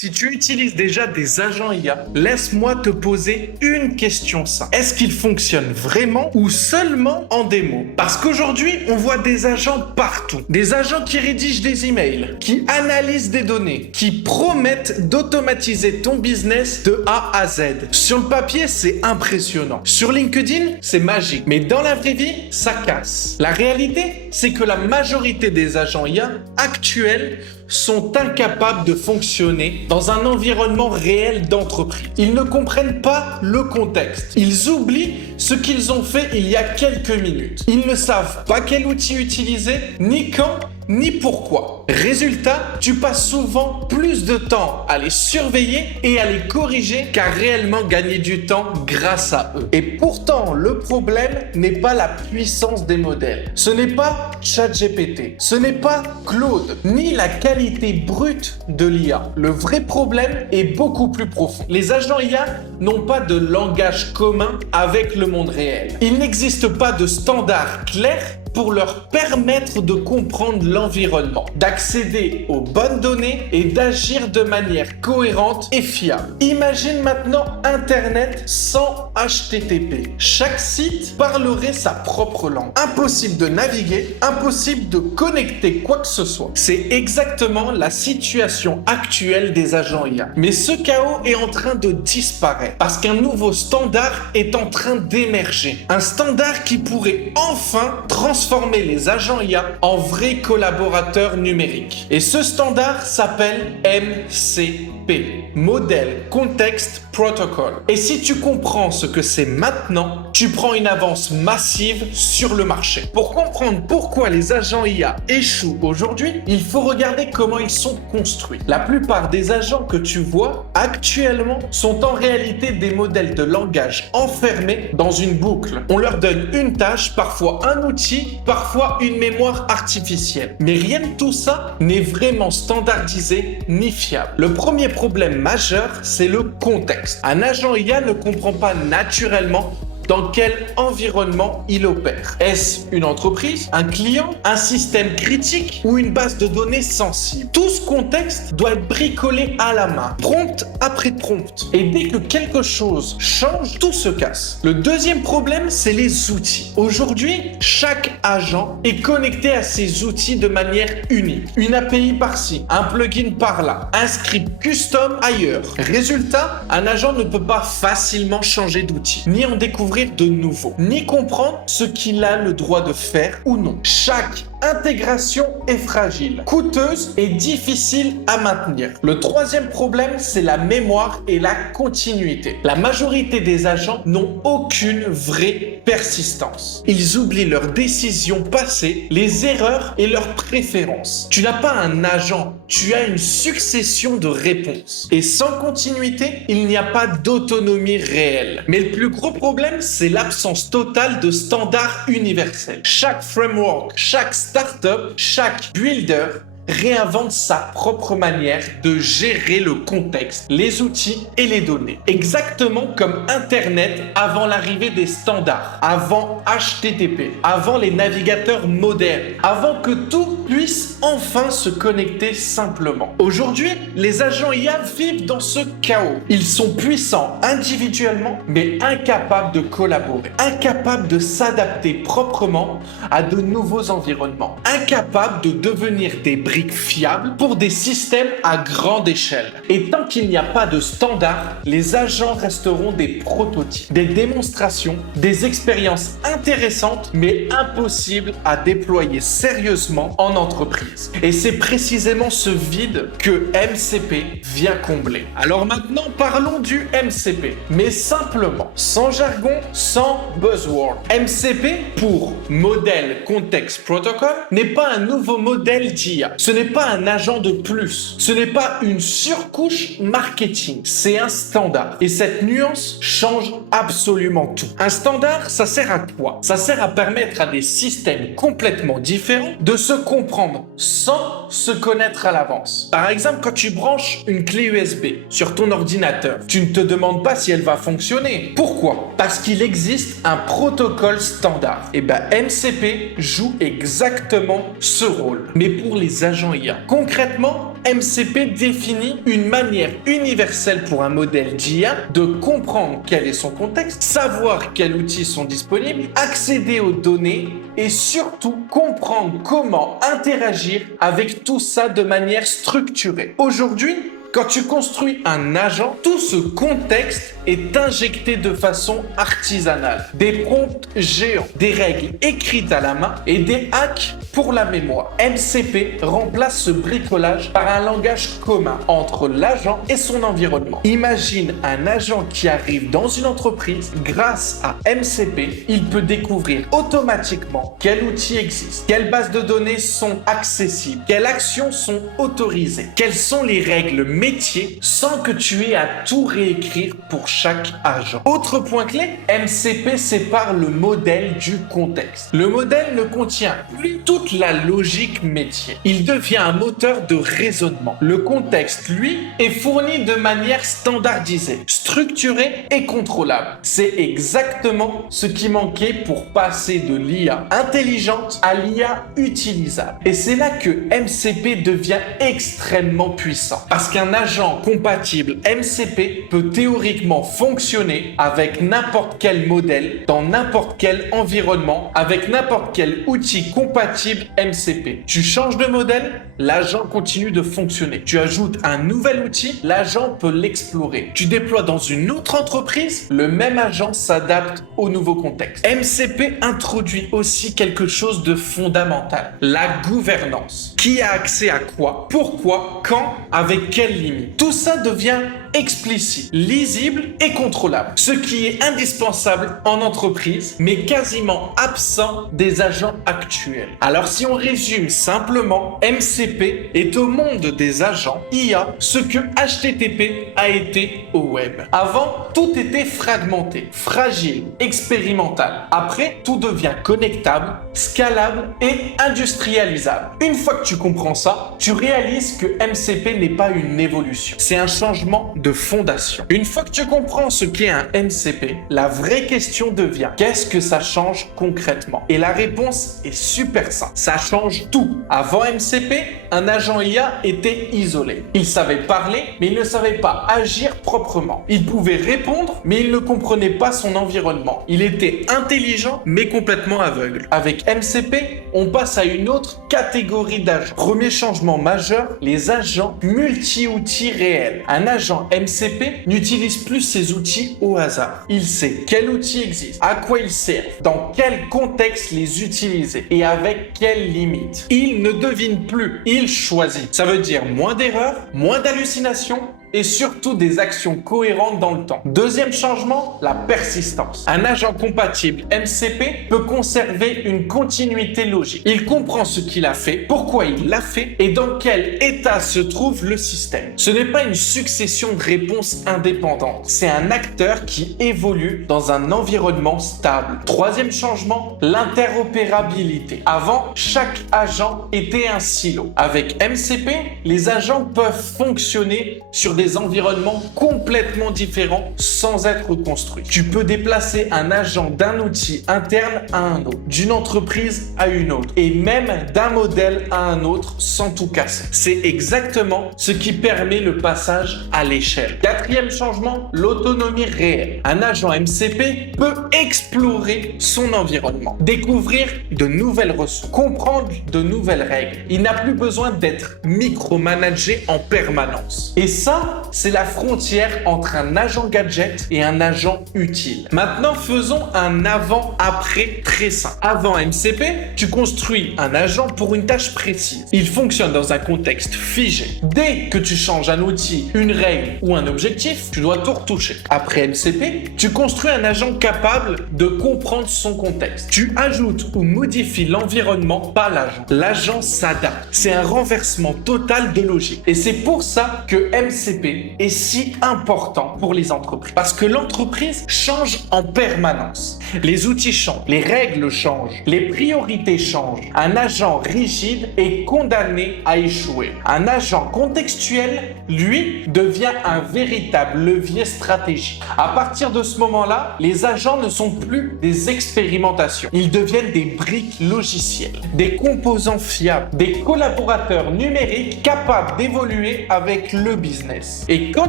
Si tu utilises déjà des agents IA, laisse-moi te poser une question simple. Est-ce qu'ils fonctionnent vraiment ou seulement en démo? Parce qu'aujourd'hui, on voit des agents partout. Des agents qui rédigent des emails, qui analysent des données, qui promettent d'automatiser ton business de A à Z. Sur le papier, c'est impressionnant. Sur LinkedIn, c'est magique. Mais dans la vraie vie, ça casse. La réalité, c'est que la majorité des agents IA actuels sont incapables de fonctionner dans un environnement réel d'entreprise. Ils ne comprennent pas le contexte. Ils oublient ce qu'ils ont fait il y a quelques minutes. Ils ne savent pas quel outil utiliser, ni quand, ni pourquoi. Résultat, tu passes souvent plus de temps à les surveiller et à les corriger qu'à réellement gagner du temps grâce à eux. Et pourtant, le problème n'est pas la puissance des modèles. Ce n'est pas ChatGPT, ce n'est pas Claude, ni la qualité brute de l'IA. Le vrai problème est beaucoup plus profond. Les agents IA n'ont pas de langage commun avec le monde réel. Il n'existe pas de standard clair pour leur permettre de comprendre l'environnement, d'accéder aux bonnes données et d'agir de manière cohérente et fiable. Imagine maintenant Internet sans HTTP. Chaque site parlerait sa propre langue. Impossible de naviguer, impossible de connecter quoi que ce soit. C'est exactement la situation actuelle des agents IA. Mais ce chaos est en train de disparaître parce qu'un nouveau standard est en train d'émerger. Un standard qui pourrait enfin transformer les agents IA en vrais collaborateurs numériques. Et ce standard s'appelle MCP, Model Context Protocol. Et si tu comprends ce que c'est maintenant, tu prends une avance massive sur le marché. Pour comprendre pourquoi les agents IA échouent aujourd'hui, il faut regarder comment ils sont construits. La plupart des agents que tu vois actuellement sont en réalité des modèles de langage enfermés dans une boucle. On leur donne une tâche, parfois un outil, parfois une mémoire artificielle. Mais rien de tout ça n'est vraiment standardisé ni fiable. Le premier problème majeur, c'est le contexte. Un agent IA ne comprend pas naturellement dans quel environnement il opère. Est-ce une entreprise, un client, un système critique ou une base de données sensible? Tout ce contexte doit être bricolé à la main, prompt après prompt. Et dès que quelque chose change, tout se casse. Le deuxième problème, c'est les outils. Aujourd'hui, chaque agent est connecté à ses outils de manière unique. Une API par-ci, un plugin par-là, un script custom ailleurs. Résultat, un agent ne peut pas facilement changer d'outil, ni en découvrir de nouveau, ni comprendre ce qu'il a le droit de faire ou non. Chaque intégration est fragile, coûteuse et difficile à maintenir. Le troisième problème, c'est la mémoire et la continuité. La majorité des agents n'ont aucune vraie persistance. Ils oublient leurs décisions passées, les erreurs et leurs préférences. Tu n'as pas un agent, tu as une succession de réponses. Et sans continuité, il n'y a pas d'autonomie réelle. Mais le plus gros problème, c'est l'absence totale de standards universels. Chaque framework, chaque startup, chaque builder réinvente sa propre manière de gérer le contexte, les outils et les données. Exactement comme Internet avant l'arrivée des standards, avant HTTP, avant les navigateurs modernes, avant que tout puisse enfin se connecter simplement. Aujourd'hui, les agents IA vivent dans ce chaos. Ils sont puissants individuellement, mais incapables de collaborer, incapables de s'adapter proprement à de nouveaux environnements, incapables de devenir des briques fiables pour des systèmes à grande échelle. Et tant qu'il n'y a pas de standard, les agents resteront des prototypes, des démonstrations, des expériences intéressantes mais impossibles à déployer sérieusement en entreprise. Et c'est précisément ce vide que MCP vient combler. Alors maintenant, parlons du MCP, mais simplement, sans jargon, sans buzzword. MCP pour Model Context Protocol n'est pas un nouveau modèle d'IA. Ce n'est pas un agent de plus. Ce n'est pas une surcouche marketing. C'est un standard. Et cette nuance change absolument tout. Un standard, ça sert à quoi? Ça sert à permettre à des systèmes complètement différents de se comprendre sans se connaître à l'avance. Par exemple, quand tu branches une clé USB sur ton ordinateur, tu ne te demandes pas si elle va fonctionner. Pourquoi? Parce qu'il existe un protocole standard. Et MCP joue exactement ce rôle, mais pour les agents IA. Concrètement, MCP définit une manière universelle pour un modèle d'IA de comprendre quel est son contexte, savoir quels outils sont disponibles, accéder aux données et surtout comprendre comment interagir avec tout ça de manière structurée. Aujourd'hui, quand tu construis un agent, tout ce contexte est injecté de façon artisanale. Des prompts géants, des règles écrites à la main et des hacks pour la mémoire. MCP remplace ce bricolage par un langage commun entre l'agent et son environnement. Imagine un agent qui arrive dans une entreprise. Grâce à MCP, il peut découvrir automatiquement quels outils existent, quelles bases de données sont accessibles, quelles actions sont autorisées, quelles sont les règles métier sans que tu aies à tout réécrire pour chaque agent. Autre point clé, MCP sépare le modèle du contexte. Le modèle ne contient plus toute la logique métier. Il devient un moteur de raisonnement. Le contexte, lui, est fourni de manière standardisée, structurée et contrôlable. C'est exactement ce qui manquait pour passer de l'IA intelligente à l'IA utilisable. Et c'est là que MCP devient extrêmement puissant. Parce qu'un agent compatible MCP peut théoriquement fonctionner avec n'importe quel modèle, dans n'importe quel environnement, avec n'importe quel outil compatible MCP. Tu changes de modèle, l'agent continue de fonctionner. Tu ajoutes un nouvel outil, l'agent peut l'explorer. Tu déploies dans une autre entreprise, le même agent s'adapte au nouveau contexte. MCP introduit aussi quelque chose de fondamental, la gouvernance. Qui a accès à quoi, pourquoi, quand, avec quelles limites. Tout ça devient explicite, lisible et contrôlable. Ce qui est indispensable en entreprise, mais quasiment absent des agents actuels. Alors si on résume simplement, MCP est au monde des agents IA ce que HTTP a été au web. Avant, tout était fragmenté, fragile, expérimental. Après, tout devient connectable, scalable et industrialisable. Une fois que tu comprends ça, tu réalises que MCP n'est pas une évolution. C'est un changement de fondation. Une fois que tu comprends ce qu'est un MCP, la vraie question devient: qu'est-ce que ça change concrètement? Et la réponse est super simple. Ça change tout. Avant MCP, un agent IA était isolé. Il savait parler, mais il ne savait pas agir proprement. Il pouvait répondre, mais il ne comprenait pas son environnement. Il était intelligent, mais complètement aveugle. Avec MCP, on passe à une autre catégorie d'agents. Premier changement majeur, les agents multi-outils réels. Un agent MCP n'utilise plus ses outils au hasard. Il sait quel outil existe, à quoi ils servent, dans quel contexte les utiliser et avec quelles limites. Il ne devine plus, il choisit. Ça veut dire moins d'erreurs, moins d'hallucinations, et surtout des actions cohérentes dans le temps. Deuxième changement, la persistance. Un agent compatible MCP peut conserver une continuité logique. Il comprend ce qu'il a fait, pourquoi il l'a fait et dans quel état se trouve le système. Ce n'est pas une succession de réponses indépendantes. C'est un acteur qui évolue dans un environnement stable. Troisième changement, l'interopérabilité. Avant, chaque agent était un silo. Avec MCP, les agents peuvent fonctionner sur des environnements complètement différents sans être construits. Tu peux déplacer un agent d'un outil interne à un autre, d'une entreprise à une autre, et même d'un modèle à un autre sans tout casser. C'est exactement ce qui permet le passage à l'échelle. Quatrième changement, l'autonomie réelle. Un agent MCP peut explorer son environnement, découvrir de nouvelles ressources, comprendre de nouvelles règles. Il n'a plus besoin d'être micromanagé en permanence. Et ça, c'est la frontière entre un agent gadget et un agent utile. Maintenant, faisons un avant-après très simple. Avant MCP, tu construis un agent pour une tâche précise. Il fonctionne dans un contexte figé. Dès que tu changes un outil, une règle ou un objectif, tu dois tout retoucher. Après MCP, tu construis un agent capable de comprendre son contexte. Tu ajoutes ou modifies l'environnement, pas l'agent. L'agent s'adapte. C'est un renversement total de logique. Et c'est pour ça que MCP MCP est si important pour les entreprises? Parce que l'entreprise change en permanence. Les outils changent, les règles changent, les priorités changent. Un agent rigide est condamné à échouer. Un agent contextuel, lui, devient un véritable levier stratégique. À partir de ce moment-là, les agents ne sont plus des expérimentations. Ils deviennent des briques logicielles, des composants fiables, des collaborateurs numériques capables d'évoluer avec le business. Et quand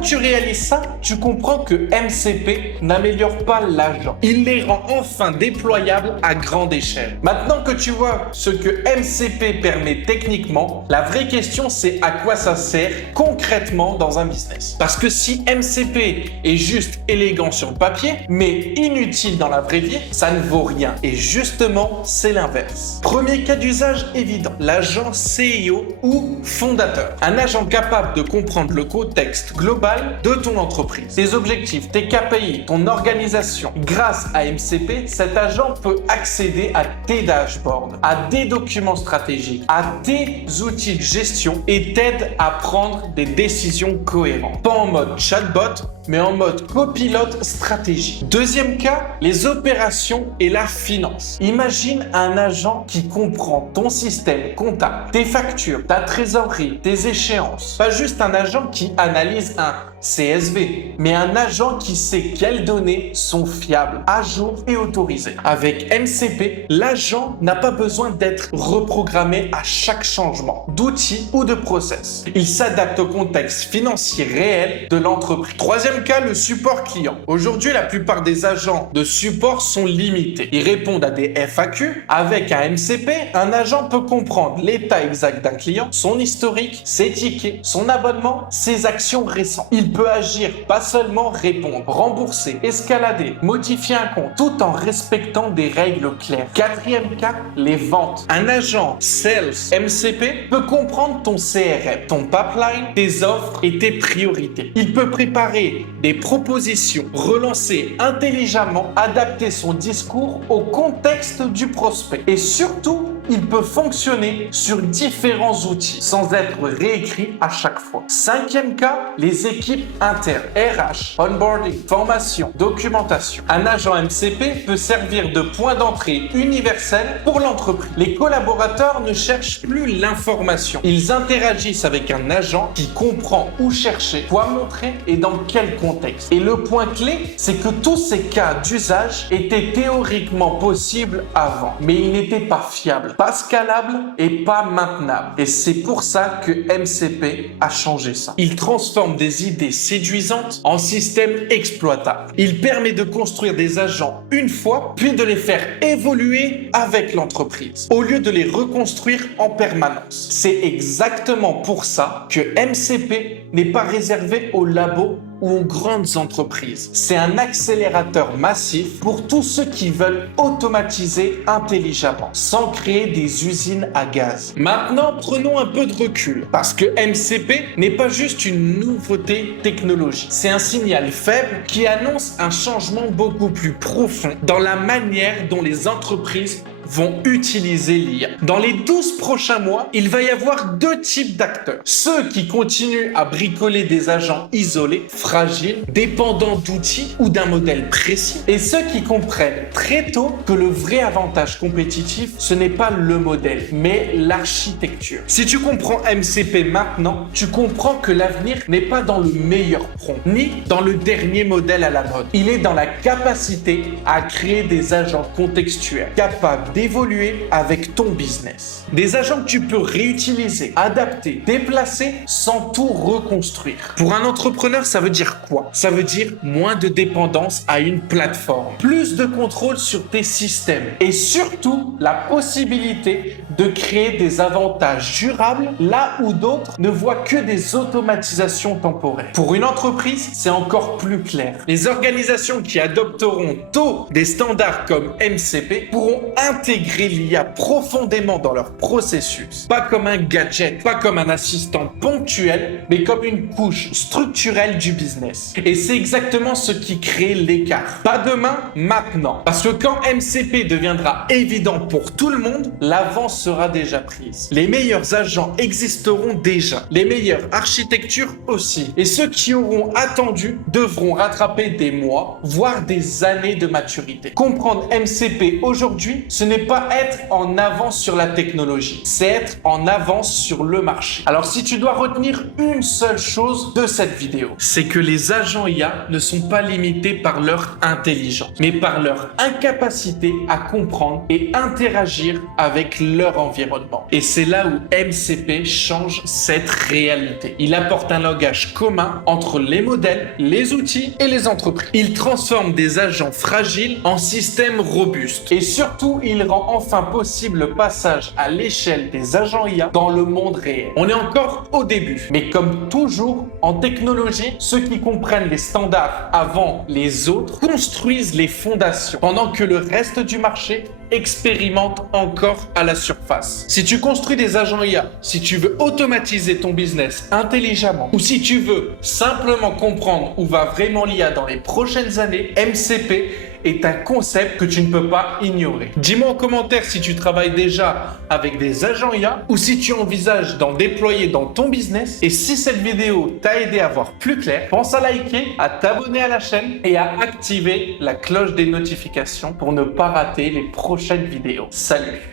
tu réalises ça, tu comprends que MCP n'améliore pas l'agent. Il les rend enfin déployables à grande échelle. Maintenant que tu vois ce que MCP permet techniquement, la vraie question c'est à quoi ça sert concrètement dans un business. Parce que si MCP est juste élégant sur le papier, mais inutile dans la vraie vie, ça ne vaut rien. Et justement, c'est l'inverse. Premier cas d'usage évident, l'agent CEO ou fondateur. Un agent capable de comprendre le contexte global de ton entreprise, tes objectifs, tes KPI, ton organisation. Grâce à MCP, cet agent peut accéder à tes dashboards, à des documents stratégiques, à tes outils de gestion et t'aide à prendre des décisions cohérentes. Pas en mode chatbot, mais en mode copilote stratégique. Deuxième cas, les opérations et la finance. Imagine un agent qui comprend ton système comptable, tes factures, ta trésorerie, tes échéances. Pas juste un agent qui analyse un CSV, mais un agent qui sait quelles données sont fiables, à jour et autorisées. Avec MCP, l'agent n'a pas besoin d'être reprogrammé à chaque changement d'outil ou de process. Il s'adapte au contexte financier réel de l'entreprise. Troisième cas, le support client. Aujourd'hui, la plupart des agents de support sont limités. Ils répondent à des FAQ. Avec un MCP, un agent peut comprendre l'état exact d'un client, son historique, ses tickets, son abonnement, ses actions récentes. Il peut agir, pas seulement répondre, rembourser, escalader, modifier un compte, tout en respectant des règles claires. Quatrième cas, les ventes. Un agent Sales MCP peut comprendre ton CRM, ton pipeline, tes offres et tes priorités. Il peut préparer des propositions, relancer intelligemment, adapter son discours au contexte du prospect. Et surtout, il peut fonctionner sur différents outils sans être réécrit à chaque fois. Cinquième cas, les équipes internes, RH, onboarding, formation, documentation. Un agent MCP peut servir de point d'entrée universel pour l'entreprise. Les collaborateurs ne cherchent plus l'information. Ils interagissent avec un agent qui comprend où chercher, quoi montrer et dans quel contexte. Et le point clé, c'est que tous ces cas d'usage étaient théoriquement possibles avant, mais ils n'étaient pas fiables, pas scalable et pas maintenable. Et c'est pour ça que MCP a changé ça. Il transforme des idées séduisantes en systèmes exploitables. Il permet de construire des agents une fois, puis de les faire évoluer avec l'entreprise, au lieu de les reconstruire en permanence. C'est exactement pour ça que MCP n'est pas réservé aux labos ou aux grandes entreprises. C'est un accélérateur massif pour tous ceux qui veulent automatiser intelligemment, sans créer des usines à gaz. Maintenant, prenons un peu de recul, parce que MCP n'est pas juste une nouveauté technologique. C'est un signal faible qui annonce un changement beaucoup plus profond dans la manière dont les entreprises vont utiliser l'IA. Dans les 12 prochains mois, il va y avoir deux types d'acteurs. Ceux qui continuent à bricoler des agents isolés, fragiles, dépendants d'outils ou d'un modèle précis, et ceux qui comprennent très tôt que le vrai avantage compétitif, ce n'est pas le modèle, mais l'architecture. Si tu comprends MCP maintenant, tu comprends que l'avenir n'est pas dans le meilleur prompt, ni dans le dernier modèle à la mode. Il est dans la capacité à créer des agents contextuels, capables d'évoluer avec ton business. Des agents que tu peux réutiliser, adapter, déplacer sans tout reconstruire. Pour un entrepreneur, ça veut dire quoi? Ça veut dire moins de dépendance à une plateforme, plus de contrôle sur tes systèmes et surtout la possibilité de créer des avantages durables là où d'autres ne voient que des automatisations temporaires. Pour une entreprise, c'est encore plus clair. Les organisations qui adopteront tôt des standards comme MCP pourront intégrer l'IA profondément dans leur processus, pas comme un gadget, pas comme un assistant ponctuel, mais comme une couche structurelle du business. Et c'est exactement ce qui crée l'écart. Pas demain, maintenant. Parce que quand MCP deviendra évident pour tout le monde, l'avance sera déjà prise. Les meilleurs agents existeront déjà. Les meilleures architectures aussi. Et ceux qui auront attendu devront rattraper des mois, voire des années de maturité. Comprendre MCP aujourd'hui, ce n'est pas être en avance sur la technologie, c'est être en avance sur le marché. Alors si tu dois retenir une seule chose de cette vidéo, c'est que les agents IA ne sont pas limités par leur intelligence, mais par leur incapacité à comprendre et interagir avec leur environnement. Et c'est là où MCP change cette réalité. Il apporte un langage commun entre les modèles, les outils et les entreprises. Il transforme des agents fragiles en systèmes robustes. Et surtout, il rend enfin possible le passage à l'échelle des agents IA dans le monde réel. On est encore au début, mais comme toujours en technologie, ceux qui comprennent les standards avant les autres construisent les fondations, pendant que le reste du marché expérimente encore à la surface. Si tu construis des agents IA, si tu veux automatiser ton business intelligemment, ou si tu veux simplement comprendre où va vraiment l'IA dans les prochaines années, MCP est un concept que tu ne peux pas ignorer. Dis-moi en commentaire si tu travailles déjà avec des agents IA ou si tu envisages d'en déployer dans ton business. Et si cette vidéo t'a aidé à voir plus clair, pense à liker, à t'abonner à la chaîne et à activer la cloche des notifications pour ne pas rater les prochaines vidéos. Salut!